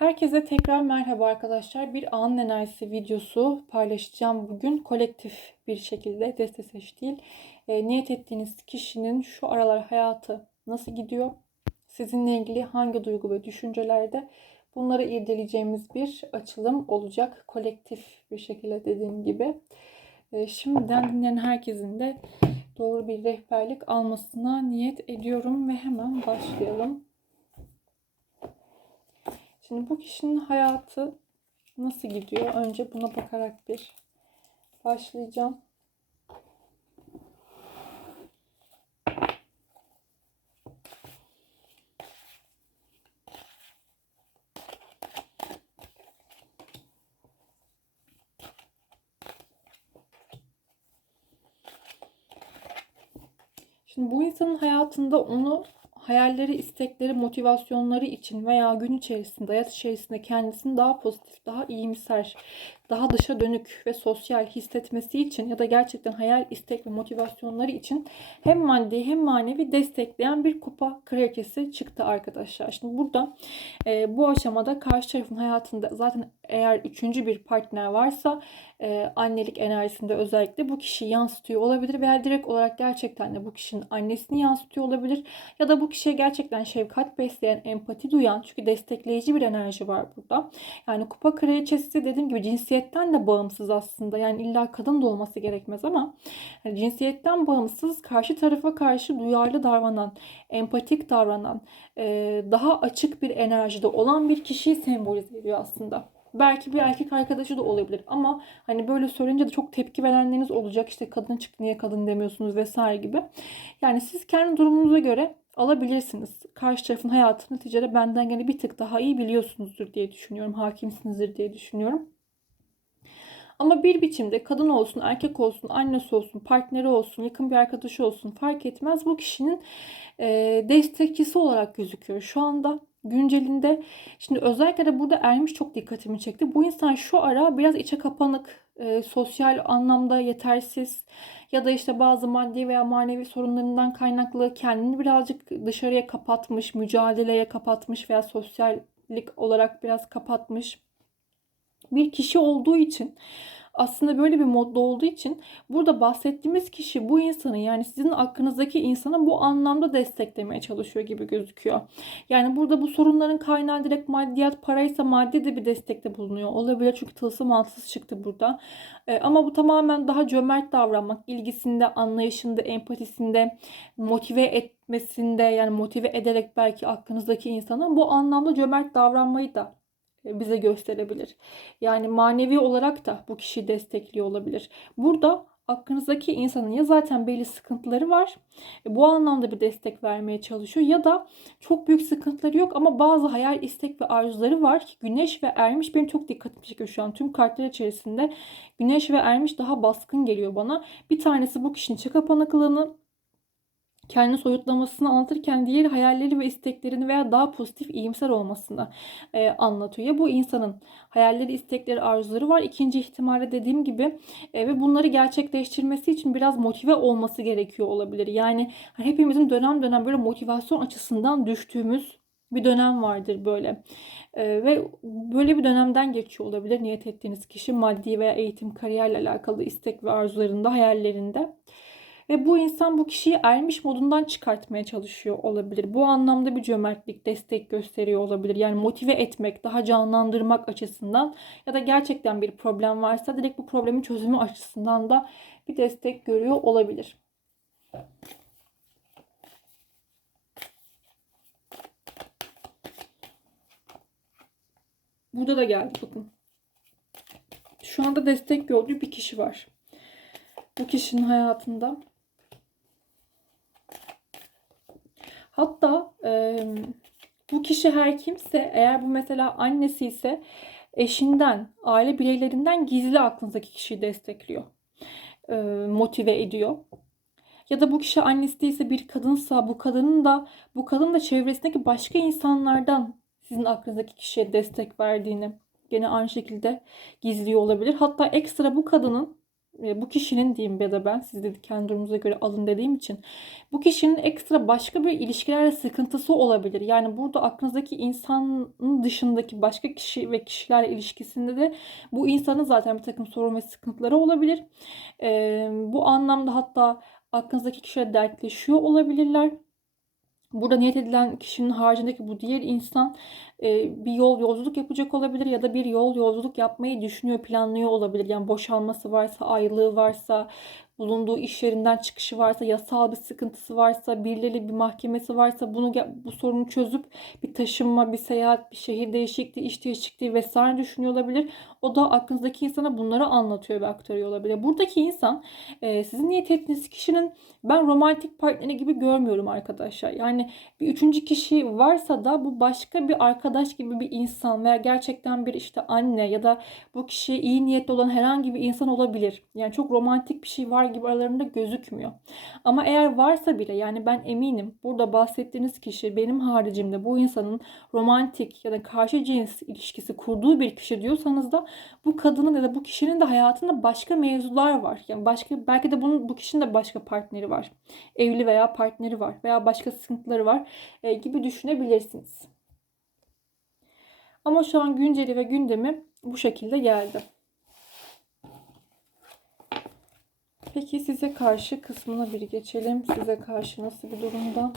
Herkese tekrar merhaba arkadaşlar. Bir an enerjisi videosu paylaşacağım bugün. Kolektif bir şekilde deste seç değil. E, niyet ettiğiniz kişinin şu aralar hayatı nasıl gidiyor? Sizinle ilgili hangi duygu ve düşüncelerde? Bunları irdeleyeceğimiz bir açılım olacak. Kolektif bir şekilde dediğim gibi. E, şimdiden dinleyen herkesin de doğru bir rehberlik almasına niyet ediyorum ve hemen başlayalım. Şimdi bu kişinin hayatı nasıl gidiyor? Önce buna bakarak bir başlayacağım. Şimdi bu insanın hayatında onu hayalleri, istekleri, motivasyonları için veya gün içerisinde, hayat içerisinde kendisini daha pozitif, daha iyimser, daha dışa dönük ve sosyal hissetmesi için ya da gerçekten hayal, istek ve motivasyonları için hem maddi hem manevi destekleyen bir kupa kraliçesi çıktı arkadaşlar. Şimdi burada e, bu aşamada karşı tarafın hayatında zaten eğer üçüncü bir partner varsa e, annelik enerjisinde özellikle bu kişiyi yansıtıyor olabilir veya direkt olarak gerçekten de bu kişinin annesini yansıtıyor olabilir ya da bu kişiye gerçekten şefkat besleyen, empati duyan çünkü destekleyici bir enerji var burada. Yani kupa kraliçesi dediğim gibi cinsiyetten de bağımsız aslında. Yani illa kadın da olması gerekmez ama yani cinsiyetten bağımsız karşı tarafa karşı duyarlı davranan, empatik davranan, e, daha açık bir enerjide olan bir kişiyi sembolize ediyor aslında. Belki bir erkek arkadaşı da olabilir ama hani böyle söyleyince de çok tepki verenleriniz olacak. İşte kadın çıktı niye kadın demiyorsunuz vesaire gibi. Yani siz kendi durumunuza göre alabilirsiniz. Karşı tarafın hayatını neticede benden gene bir tık daha iyi biliyorsunuzdur diye düşünüyorum. Hakimsinizdir diye düşünüyorum. Ama bir biçimde kadın olsun, erkek olsun, annesi olsun, partneri olsun, yakın bir arkadaşı olsun fark etmez. Bu kişinin e, destekçisi olarak gözüküyor şu anda güncelinde. Şimdi özellikle de burada Ermiş çok dikkatimi çekti. Bu insan şu ara biraz içe kapanık, e, sosyal anlamda yetersiz ya da işte bazı maddi veya manevi sorunlarından kaynaklı kendini birazcık dışarıya kapatmış, mücadeleye kapatmış veya sosyallik olarak biraz kapatmış bir kişi olduğu için aslında böyle bir modda olduğu için burada bahsettiğimiz kişi bu insanı yani sizin aklınızdaki insanı bu anlamda desteklemeye çalışıyor gibi gözüküyor. Yani burada bu sorunların kaynağı direkt maddiyat paraysa maddi de bir destekte bulunuyor. Olabilir çünkü tılsım altısı çıktı burada. Ee, ama bu tamamen daha cömert davranmak, ilgisinde, anlayışında, empatisinde, motive etmesinde yani motive ederek belki aklınızdaki insana bu anlamda cömert davranmayı da e, bize gösterebilir. Yani manevi olarak da bu kişiyi destekliyor olabilir. Burada aklınızdaki insanın ya zaten belli sıkıntıları var. E, bu anlamda bir destek vermeye çalışıyor ya da çok büyük sıkıntıları yok ama bazı hayal, istek ve arzuları var ki Güneş ve Ermiş benim çok dikkatimi çekiyor şu an. Tüm kartlar içerisinde Güneş ve Ermiş daha baskın geliyor bana. Bir tanesi bu kişinin çaka panıklığını kendini soyutlamasını anlatırken diğer hayalleri ve isteklerini veya daha pozitif, iyimser olmasını e, anlatıyor. Ya bu insanın hayalleri, istekleri, arzuları var. İkinci ihtimalle dediğim gibi e, ve bunları gerçekleştirmesi için biraz motive olması gerekiyor olabilir. Yani hepimizin dönem dönem böyle motivasyon açısından düştüğümüz bir dönem vardır böyle. Ee, ve böyle bir dönemden geçiyor olabilir niyet ettiğiniz kişi maddi veya eğitim, kariyerle alakalı istek ve arzularında, hayallerinde. Ve bu insan bu kişiyi ermiş modundan çıkartmaya çalışıyor olabilir. Bu anlamda bir cömertlik, destek gösteriyor olabilir. Yani motive etmek, daha canlandırmak açısından ya da gerçekten bir problem varsa direkt bu problemin çözümü açısından da bir destek görüyor olabilir. Burada da geldi bakın. Şu anda destek gördüğü bir kişi var. Bu kişinin hayatında Hatta e, bu kişi her kimse eğer bu mesela annesi ise eşinden, aile bireylerinden gizli aklınızdaki kişiyi destekliyor. E, motive ediyor. Ya da bu kişi annesi değilse bir kadınsa bu kadının da bu kadın da çevresindeki başka insanlardan sizin aklınızdaki kişiye destek verdiğini gene aynı şekilde gizliyor olabilir. Hatta ekstra bu kadının bu kişinin diyeyim ya da ben siz de kendi durumunuza göre alın dediğim için bu kişinin ekstra başka bir ilişkilerle sıkıntısı olabilir. Yani burada aklınızdaki insanın dışındaki başka kişi ve kişilerle ilişkisinde de bu insanın zaten bir takım sorun ve sıkıntıları olabilir. Ee, bu anlamda hatta aklınızdaki kişiyle dertleşiyor olabilirler. Burada niyet edilen kişinin haricindeki bu diğer insan e, bir yol yolculuk yapacak olabilir ya da bir yol yolculuk yapmayı düşünüyor, planlıyor olabilir. Yani boşanması varsa, ayrılığı varsa, bulunduğu iş yerinden çıkışı varsa, yasal bir sıkıntısı varsa, birileri bir mahkemesi varsa bunu bu sorunu çözüp bir taşınma, bir seyahat, bir şehir değişikliği, iş değişikliği vesaire düşünüyor olabilir. O da aklınızdaki insana bunları anlatıyor ve aktarıyor olabilir. Buradaki insan e, sizin niyet ettiğiniz kişinin ben romantik partneri gibi görmüyorum arkadaşlar. Yani bir üçüncü kişi varsa da bu başka bir arkadaş gibi bir insan veya gerçekten bir işte anne ya da bu kişiye iyi niyetli olan herhangi bir insan olabilir. Yani çok romantik bir şey var gibi aralarında gözükmüyor. Ama eğer varsa bile yani ben eminim burada bahsettiğiniz kişi benim haricimde bu insanın romantik ya da karşı cins ilişkisi kurduğu bir kişi diyorsanız da bu kadının ya da bu kişinin de hayatında başka mevzular var. Yani başka belki de bunun bu kişinin de başka partneri var. Evli veya partneri var veya başka sıkıntıları var e, gibi düşünebilirsiniz. Ama şu an günceli ve gündemi bu şekilde geldi. Peki size karşı kısmına bir geçelim. Size karşı nasıl bir durumda?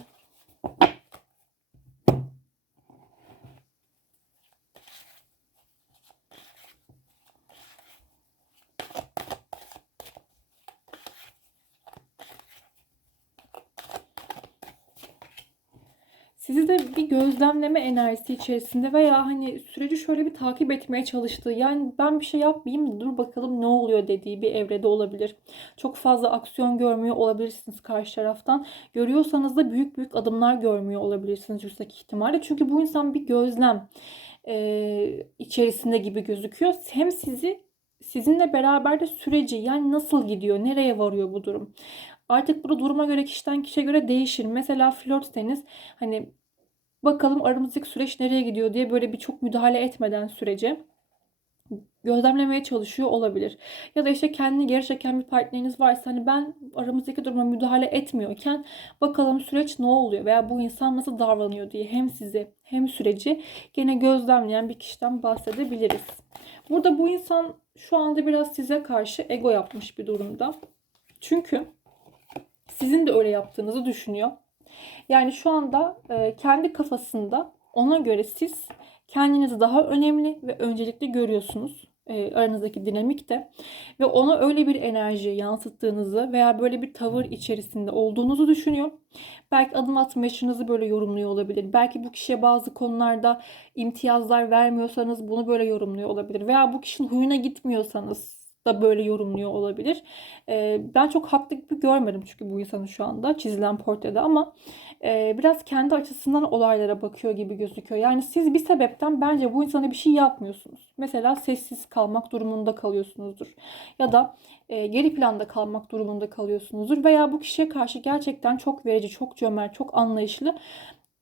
sizi de bir gözlemleme enerjisi içerisinde veya hani süreci şöyle bir takip etmeye çalıştığı yani ben bir şey yapmayayım dur bakalım ne oluyor dediği bir evrede olabilir. Çok fazla aksiyon görmüyor olabilirsiniz karşı taraftan. Görüyorsanız da büyük büyük adımlar görmüyor olabilirsiniz yüksek ihtimalle. Çünkü bu insan bir gözlem e, içerisinde gibi gözüküyor. Hem sizi sizinle beraber de süreci yani nasıl gidiyor, nereye varıyor bu durum. Artık bu duruma göre kişiden kişiye göre değişir. Mesela flörtseniz hani bakalım aramızdaki süreç nereye gidiyor diye böyle bir çok müdahale etmeden sürece gözlemlemeye çalışıyor olabilir. Ya da işte kendini geri çeken bir partneriniz varsa hani ben aramızdaki duruma müdahale etmiyorken bakalım süreç ne oluyor veya bu insan nasıl davranıyor diye hem sizi hem süreci gene gözlemleyen bir kişiden bahsedebiliriz. Burada bu insan şu anda biraz size karşı ego yapmış bir durumda. Çünkü sizin de öyle yaptığınızı düşünüyor. Yani şu anda e, kendi kafasında ona göre siz kendinizi daha önemli ve öncelikli görüyorsunuz e, aranızdaki dinamikte ve ona öyle bir enerji yansıttığınızı veya böyle bir tavır içerisinde olduğunuzu düşünüyor. Belki adım atma yaşınızı böyle yorumluyor olabilir. Belki bu kişiye bazı konularda imtiyazlar vermiyorsanız bunu böyle yorumluyor olabilir. Veya bu kişinin huyuna gitmiyorsanız da böyle yorumluyor olabilir. E, ben çok haklı gibi görmedim çünkü bu insanın şu anda çizilen portrede ama e, biraz kendi açısından olaylara bakıyor gibi gözüküyor. Yani siz bir sebepten bence bu insana bir şey yapmıyorsunuz. Mesela sessiz kalmak durumunda kalıyorsunuzdur. Ya da e, geri planda kalmak durumunda kalıyorsunuzdur. Veya bu kişiye karşı gerçekten çok verici, çok cömert, çok anlayışlı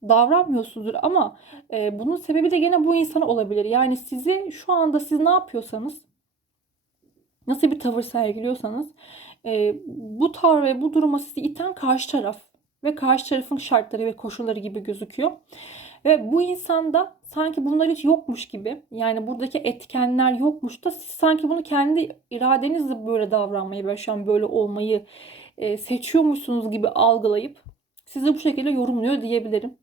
davranmıyorsunuzdur ama e, bunun sebebi de gene bu insan olabilir. Yani sizi şu anda siz ne yapıyorsanız nasıl bir tavır sergiliyorsanız e, bu tavır ve bu duruma sizi iten karşı taraf ve karşı tarafın şartları ve koşulları gibi gözüküyor. Ve bu insanda sanki bunlar hiç yokmuş gibi yani buradaki etkenler yokmuş da siz sanki bunu kendi iradenizle böyle davranmayı ve şu an böyle olmayı e, seçiyormuşsunuz gibi algılayıp sizi bu şekilde yorumluyor diyebilirim.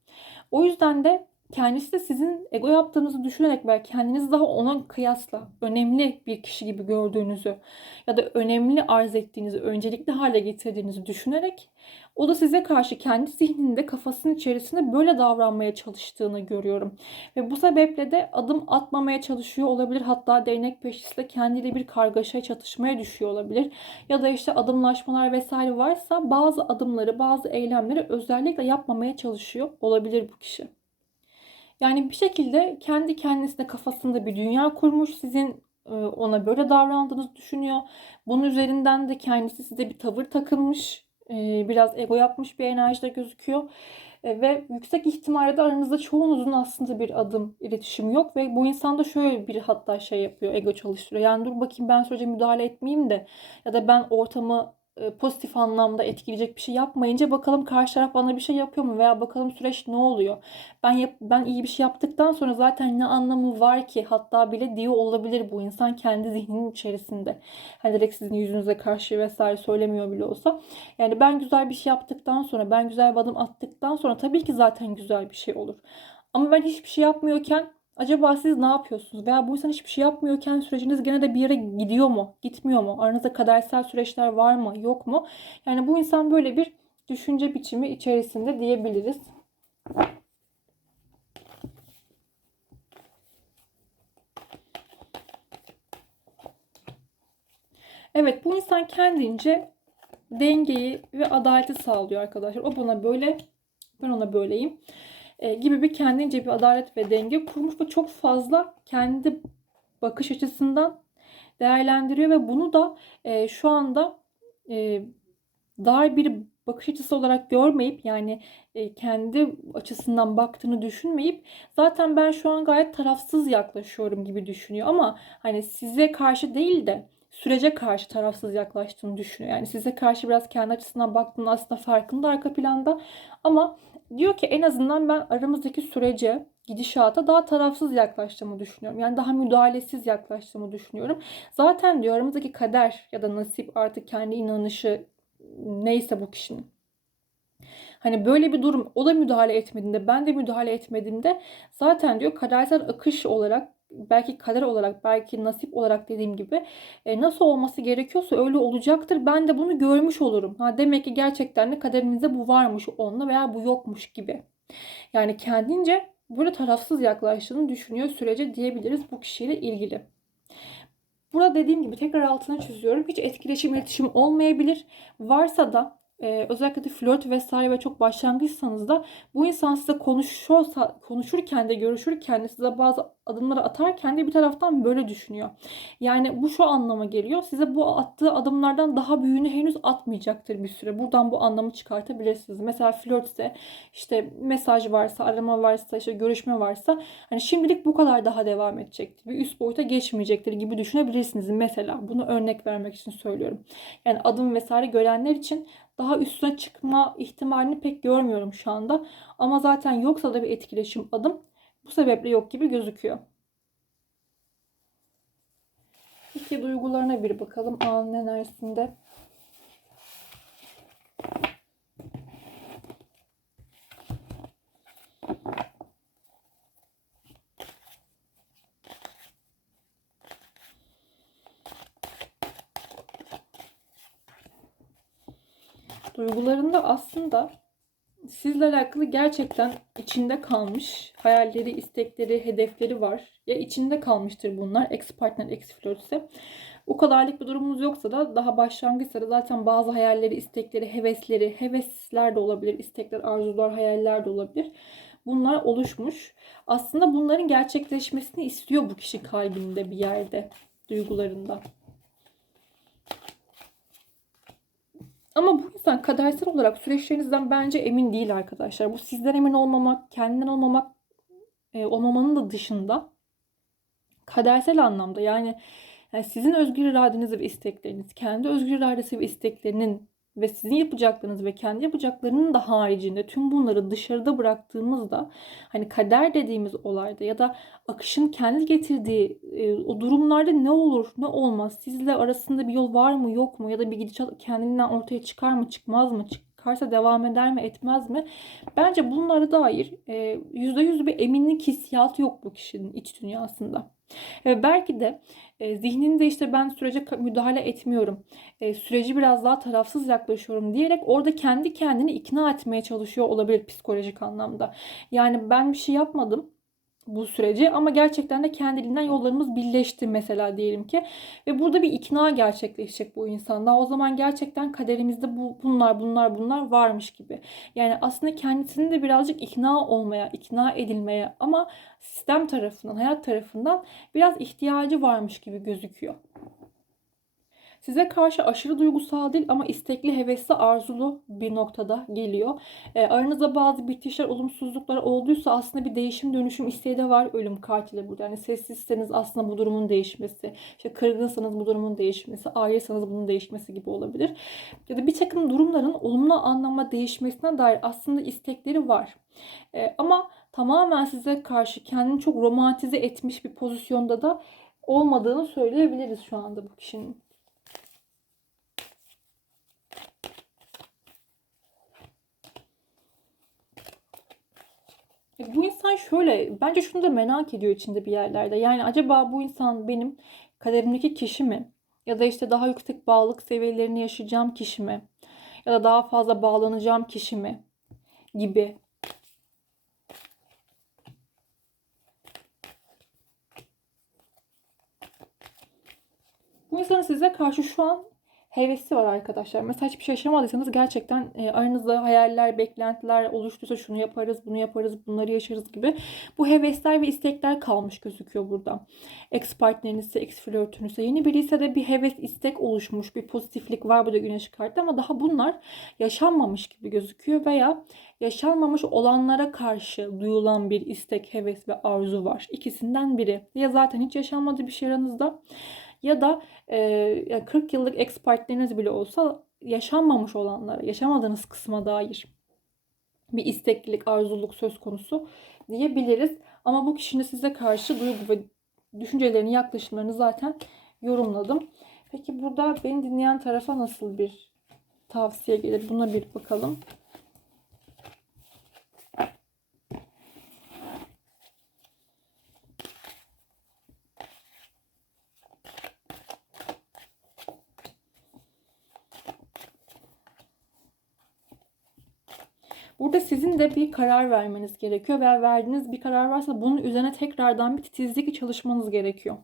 O yüzden de kendisi de sizin ego yaptığınızı düşünerek belki kendinizi daha ona kıyasla önemli bir kişi gibi gördüğünüzü ya da önemli arz ettiğinizi, öncelikli hale getirdiğinizi düşünerek o da size karşı kendi zihninde kafasının içerisinde böyle davranmaya çalıştığını görüyorum. Ve bu sebeple de adım atmamaya çalışıyor olabilir. Hatta değnek peşisle kendiyle bir kargaşaya çatışmaya düşüyor olabilir. Ya da işte adımlaşmalar vesaire varsa bazı adımları, bazı eylemleri özellikle yapmamaya çalışıyor olabilir bu kişi. Yani bir şekilde kendi kendisine kafasında bir dünya kurmuş. Sizin e, ona böyle davrandığınızı düşünüyor. Bunun üzerinden de kendisi size bir tavır takılmış. E, biraz ego yapmış bir enerjide gözüküyor. E, ve yüksek ihtimalle de aranızda çoğunuzun aslında bir adım iletişimi yok ve bu insan da şöyle bir hatta şey yapıyor, ego çalıştırıyor. Yani dur bakayım ben sürece müdahale etmeyeyim de ya da ben ortamı pozitif anlamda etkileyecek bir şey yapmayınca bakalım karşı taraf bana bir şey yapıyor mu veya bakalım süreç ne oluyor. Ben yap, ben iyi bir şey yaptıktan sonra zaten ne anlamı var ki hatta bile diyor olabilir bu insan kendi zihninin içerisinde. Hani direkt sizin yüzünüze karşı vesaire söylemiyor bile olsa. Yani ben güzel bir şey yaptıktan sonra ben güzel bir adım attıktan sonra tabii ki zaten güzel bir şey olur. Ama ben hiçbir şey yapmıyorken Acaba siz ne yapıyorsunuz? Veya bu insan hiçbir şey yapmıyorken süreciniz gene de bir yere gidiyor mu? Gitmiyor mu? Aranızda kadersel süreçler var mı? Yok mu? Yani bu insan böyle bir düşünce biçimi içerisinde diyebiliriz. Evet bu insan kendince dengeyi ve adaleti sağlıyor arkadaşlar. O bana böyle, ben ona böyleyim e, gibi bir kendince bir adalet ve denge kurmuş ve çok fazla kendi bakış açısından değerlendiriyor ve bunu da e, şu anda e, dar bir bakış açısı olarak görmeyip yani e, kendi açısından baktığını düşünmeyip zaten ben şu an gayet tarafsız yaklaşıyorum gibi düşünüyor ama hani size karşı değil de sürece karşı tarafsız yaklaştığını düşünüyor. Yani size karşı biraz kendi açısından baktığında aslında farkında arka planda ama diyor ki en azından ben aramızdaki sürece gidişata daha tarafsız yaklaştığımı düşünüyorum. Yani daha müdahalesiz yaklaştığımı düşünüyorum. Zaten diyor aramızdaki kader ya da nasip artık kendi inanışı neyse bu kişinin. Hani böyle bir durum o da müdahale etmediğinde ben de müdahale etmediğimde zaten diyor kadersel akış olarak belki kader olarak belki nasip olarak dediğim gibi e, nasıl olması gerekiyorsa öyle olacaktır. Ben de bunu görmüş olurum. Ha demek ki gerçekten de kaderimizde bu varmış onunla veya bu yokmuş gibi. Yani kendince böyle tarafsız yaklaştığını düşünüyor sürece diyebiliriz bu kişiyle ilgili. Burada dediğim gibi tekrar altına çiziyorum. Hiç etkileşim iletişim olmayabilir. Varsa da e, özellikle de flört vesaire ve çok başlangıçsanız da bu insan size konuşuyorsa, konuşurken de görüşürken de size bazı adımları atarken de bir taraftan böyle düşünüyor. Yani bu şu anlama geliyor. Size bu attığı adımlardan daha büyüğünü henüz atmayacaktır bir süre. Buradan bu anlamı çıkartabilirsiniz. Mesela flörtse işte mesaj varsa, arama varsa, işte görüşme varsa hani şimdilik bu kadar daha devam edecektir. Bir üst boyuta geçmeyecektir gibi düşünebilirsiniz. Mesela bunu örnek vermek için söylüyorum. Yani adım vesaire görenler için daha üstüne çıkma ihtimalini pek görmüyorum şu anda. Ama zaten yoksa da bir etkileşim adım bu sebeple yok gibi gözüküyor. İki duygularına bir bakalım anın enerjisinde. Duygularında aslında sizle alakalı gerçekten içinde kalmış hayalleri, istekleri, hedefleri var. Ya içinde kalmıştır bunlar. Ex partner, ex flörtse. O kadarlık bir durumumuz yoksa da daha başlangıçta da zaten bazı hayalleri, istekleri, hevesleri, hevesler de olabilir, istekler, arzular, hayaller de olabilir. Bunlar oluşmuş. Aslında bunların gerçekleşmesini istiyor bu kişi kalbinde bir yerde, duygularında. Ama bu insan kadersel olarak süreçlerinizden bence emin değil arkadaşlar. Bu sizden emin olmamak, kendinden olmamak, e, olmamanın da dışında kadersel anlamda yani, yani sizin özgür iradeniz ve istekleriniz, kendi özgür iradesi ve isteklerinin ve sizin yapacaklarınız ve kendi yapacaklarının da haricinde tüm bunları dışarıda bıraktığımızda hani kader dediğimiz olayda ya da akışın kendi getirdiği e, o durumlarda ne olur ne olmaz sizle arasında bir yol var mı yok mu ya da bir gidişat kendinden ortaya çıkar mı çıkmaz mı çıkarsa devam eder mi etmez mi bence bunlara dair %100 bir eminlik hissiyatı yok bu kişinin iç dünyasında. Ve belki de e, zihninde işte ben sürece müdahale etmiyorum. E, süreci biraz daha tarafsız yaklaşıyorum diyerek orada kendi kendini ikna etmeye çalışıyor olabilir psikolojik anlamda. Yani ben bir şey yapmadım bu süreci ama gerçekten de kendiliğinden yollarımız birleşti mesela diyelim ki ve burada bir ikna gerçekleşecek bu insanda. O zaman gerçekten kaderimizde bu bunlar bunlar bunlar varmış gibi. Yani aslında kendisini de birazcık ikna olmaya, ikna edilmeye ama sistem tarafından, hayat tarafından biraz ihtiyacı varmış gibi gözüküyor. Size karşı aşırı duygusal değil ama istekli, hevesli, arzulu bir noktada geliyor. E, aranızda bazı bitişler, olumsuzluklar olduysa aslında bir değişim, dönüşüm isteği de var ölüm kartıyla burada. Yani sessizseniz aslında bu durumun değişmesi, işte kırgınsanız bu durumun değişmesi, ayrıysanız bunun değişmesi gibi olabilir. Ya da bir takım durumların olumlu anlamda değişmesine dair aslında istekleri var. E, ama tamamen size karşı kendini çok romantize etmiş bir pozisyonda da olmadığını söyleyebiliriz şu anda bu kişinin. Bu insan şöyle, bence şunu da merak ediyor içinde bir yerlerde. Yani acaba bu insan benim kaderimdeki kişi mi? Ya da işte daha yüksek bağlılık seviyelerini yaşayacağım kişi mi? Ya da daha fazla bağlanacağım kişi mi? Gibi. Bu insanın size karşı şu an hevesi var arkadaşlar. Mesela hiçbir şey yaşamadıysanız gerçekten e, aranızda hayaller, beklentiler oluştuysa şunu yaparız, bunu yaparız, bunları yaşarız gibi bu hevesler ve istekler kalmış gözüküyor burada. Ex partnerinizse, ex flörtünüzse, yeni biri ise de bir heves, istek oluşmuş, bir pozitiflik var burada güneş kartı ama daha bunlar yaşanmamış gibi gözüküyor veya yaşanmamış olanlara karşı duyulan bir istek, heves ve arzu var. İkisinden biri. Ya zaten hiç yaşanmadı bir şey aranızda ya da e, 40 yıllık ex partneriniz bile olsa yaşanmamış olanlara, yaşamadığınız kısma dair bir isteklilik, arzuluk söz konusu diyebiliriz. Ama bu kişinin size karşı duygu ve düşüncelerini, yaklaşımlarını zaten yorumladım. Peki burada beni dinleyen tarafa nasıl bir tavsiye gelir? Buna bir bakalım. Burada sizin de bir karar vermeniz gerekiyor veya verdiğiniz bir karar varsa bunun üzerine tekrardan bir titizlikle çalışmanız gerekiyor.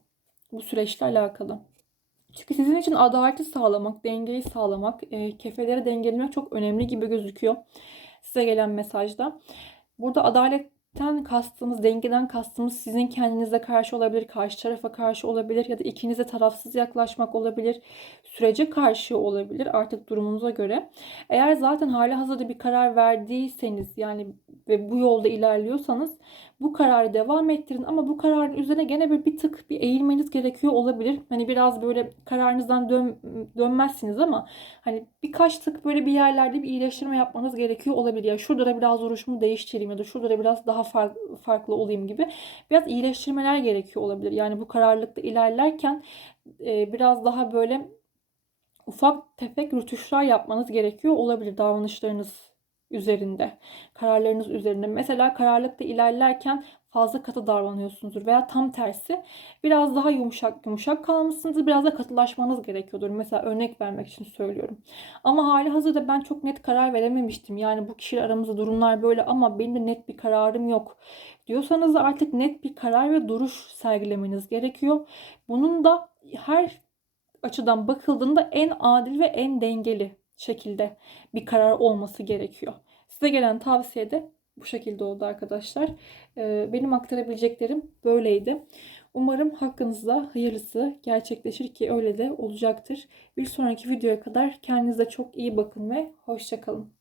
Bu süreçle alakalı. Çünkü sizin için adaleti sağlamak, dengeyi sağlamak, e, kefeleri dengelemek çok önemli gibi gözüküyor. Size gelen mesajda. Burada adaletten kastımız, dengeden kastımız sizin kendinize karşı olabilir, karşı tarafa karşı olabilir ya da ikinize tarafsız yaklaşmak olabilir, sürece karşı olabilir artık durumunuza göre. Eğer zaten hali hazırda bir karar verdiyseniz yani ve bu yolda ilerliyorsanız bu kararı devam ettirin ama bu kararın üzerine gene bir, bir tık bir eğilmeniz gerekiyor olabilir. Hani biraz böyle kararınızdan dön, dönmezsiniz ama hani birkaç tık böyle bir yerlerde bir iyileştirme yapmanız gerekiyor olabilir. Ya şurada da biraz duruşumu değiştireyim ya da şurada da biraz daha farklı, farklı olayım gibi biraz iyileştirmeler gerekiyor olabilir. Yani bu kararlılıkta ilerlerken e, biraz daha böyle ufak tefek rütuşlar yapmanız gerekiyor olabilir davranışlarınız üzerinde, kararlarınız üzerinde. Mesela kararlılıkta ilerlerken fazla katı davranıyorsunuzdur veya tam tersi biraz daha yumuşak yumuşak kalmışsınızdır. Biraz da katılaşmanız gerekiyordur. Mesela örnek vermek için söylüyorum. Ama hali hazırda ben çok net karar verememiştim. Yani bu kişiyle aramızda durumlar böyle ama benim de net bir kararım yok diyorsanız artık net bir karar ve duruş sergilemeniz gerekiyor. Bunun da her açıdan bakıldığında en adil ve en dengeli şekilde bir karar olması gerekiyor. Size gelen tavsiye de bu şekilde oldu arkadaşlar. Ee, benim aktarabileceklerim böyleydi. Umarım hakkınızda hayırlısı gerçekleşir ki öyle de olacaktır. Bir sonraki videoya kadar kendinize çok iyi bakın ve hoşçakalın.